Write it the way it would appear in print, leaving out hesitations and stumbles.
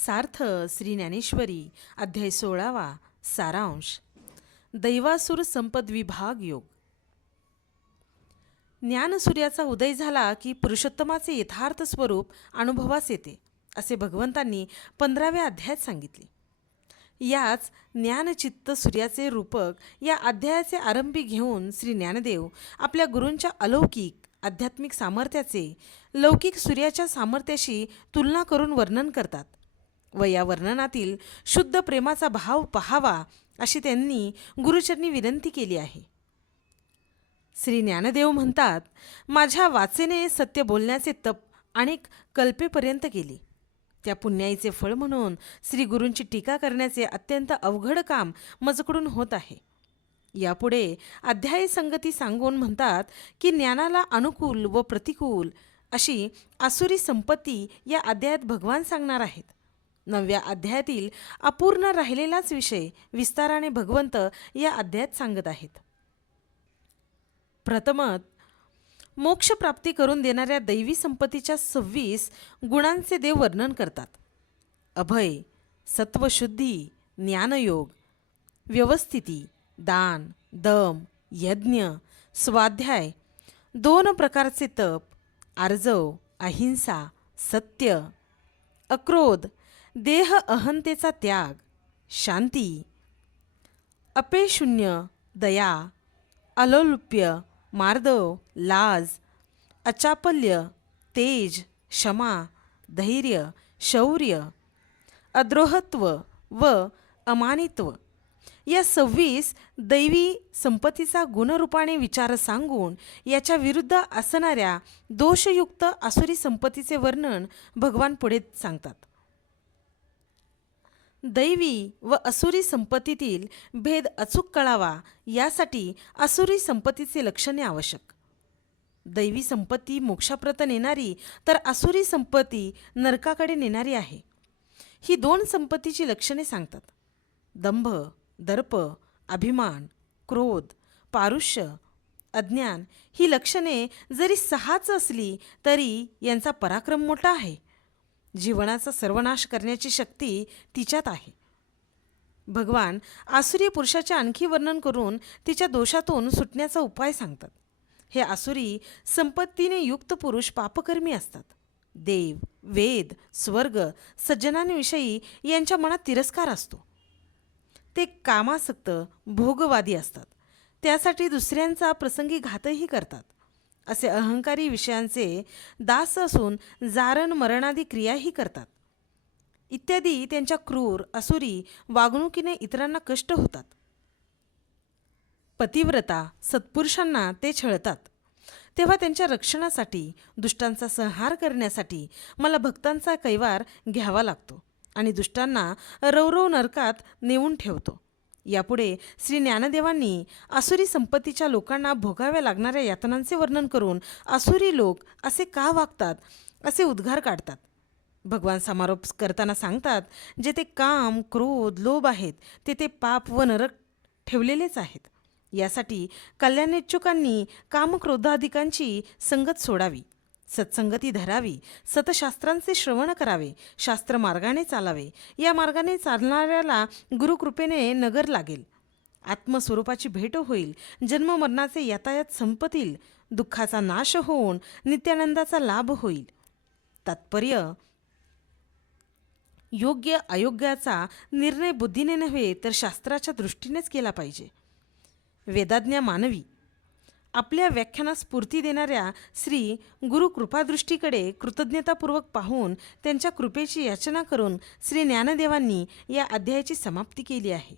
सार्थ श्री ज्ञानेश्वरी अध्याय 16वा सारांश दैवासुर संपद विभाग योग. ज्ञानसूर्याचा उदय झाला की पुरुषोत्तमाचे यथार्थ स्वरूप अनुभवास येते असे भगवंतांनी 15व्या अध्यायात सांगितले. याच ज्ञानचित्त सूर्याचे रूपक या अध्यायाचे आरंभी घेऊन श्री ज्ञानदेव आपल्या गुरूंच्या अलौकिक आध्यात्मिक सामर्थ्याचे लौकिक सूर्याच्या सामर्थ्याशी तुलना करून वर्णन करतात व या वर्णनातील शुद्ध प्रेमाचा भाव पहावा अशी त्यांनी गुरुचरणी विनंती केली आहे. श्री ज्ञानदेव म्हणतात, माझ्या वाचेने सत्य बोलण्याचे तप अनेक कल्पेपर्यंत केले. त्या पुण्याईचे फळ म्हणून श्री गुरूंची टीका करण्याचे अत्यंत अवघड काम माझकडून होत आहे. यापुढे अध्याय संगती सांगून म्हणतात की ज्ञानाला अनुकूल व प्रतिकूल अशी आसुरी संपत्ती या अध्यायात भगवान सांगणार आहेत. 9व्या अध्यायातील अपूर्ण राहिलेलाच विषय विस्ताराने भगवंत या अध्यायात सांगत आहेत. प्रथमत मोक्षप्राप्ती करून देणाऱ्या दैवी संपत्तीच्या 26 गुणांचे देव वर्णन करतात. अभय, सत्वशुद्धी, ज्ञानयोग, व्यवस्थिती, दान, दम, यज्ञ, स्वाध्याय, 2 प्रकारचे तप, आर्जव, अहिंसा, सत्य, अक्रोध, देह अहंतेचा त्याग, शांती, अपेशून्य, दया, अलोलुप्य, मार्दव, लाज, अचापल्य, तेज, क्षमा, धैर्य, शौर्य, अद्रोहत्व व अमानित्व या 26 दैवी संपत्तीचा गुणरूपाने विचार सांगून याच्या विरुद्ध असणाऱ्या दोषयुक्त आसुरी संपत्तीचे वर्णन भगवान पुढे सांगतात. दैवी व असुरी संपत्तीतील भेद अचूक कळावा यासाठी असुरी संपत्तीचे लक्षणे आवश्यक. दैवी संपत्ती मोक्षाप्रत नेणारी तर असुरी संपत्ती नरकाकडे नेणारी आहे. ही 2 संपत्तीची लक्षणे सांगतात. दंभ, दर्प, अभिमान, क्रोध, पारुष्य, अज्ञान ही लक्षणे जरी 6च असली तरी यांचा पराक्रम मोठा आहे. जीवनाचा सर्वनाश करण्याची शक्ती तिच्यात आहे. भगवान आसुरी पुरुषाचे आणखी वर्णन करून तिच्या दोषातून सुटण्याचा उपाय सांगतात. हे आसुरी संपत्तीने युक्त पुरुष पापकर्मी असतात. देव, वेद, स्वर्ग, सज्जनांविषयी यांच्या मनात तिरस्कार असतो. ते कामासक्त, भोगवादी असतात. त्यासाठी दुसऱ्यांचा प्रसंगी घातही करतात. असे अहंकारी विषयांचे दास असून जारण मरणादी क्रियाही करतात. इत्यादी त्यांच्या क्रूर असुरी वागणुकीने इतरांना कष्ट होतात. पतिव्रता सत्पुरुषांना ते छळतात. तेव्हा त्यांच्या रक्षणासाठी, दुष्टांचा संहार करण्यासाठी मला भक्तांचा कैवार घ्यावा लागतो आणि दुष्टांना रौरव नरकात नेऊन ठेवतो. यापुढे श्री ज्ञानदेवांनी आसुरी संपत्तीच्या लोकांना भोगाव्या लागणाऱ्या यातनांचे वर्णन करून आसुरी लोक असे का वागतात असे उद्गार काढतात. भगवान समारोप करताना सांगतात, जेथे काम, क्रोध, लोभ आहेत तेथे पाप व नरक ठेवलेलेच आहेत. यासाठी कल्याणेच्छुकांनी कामक्रोधाधिकांची संगत सोडावी, सत्संगती धरावी, सतशास्त्रांचे श्रवण करावे, शास्त्र मार्गाने चालावे. या मार्गाने चालणाऱ्याला गुरुकृपेने नगर लागेल. आत्मस्वरूपाची भेट होईल. जन्ममरणाचे यातायात संपतील. दुःखाचा नाश होऊन नित्यानंदाचा लाभ होईल. तात्पर्य, योग्य अयोग्याचा निर्णय बुद्धीने नव्हे तर शास्त्राच्या दृष्टीनेच केला पाहिजे. वेदाज्ञा मानवी. आपल्या व्याख्यानास स्फूर्ती देणाऱ्या श्री गुरुकृपादृष्टीकडे कृतज्ञतापूर्वक पाहून त्यांच्या कृपेची याचना करून श्री ज्ञानदेवांनी या अध्यायाची समाप्ती केली आहे.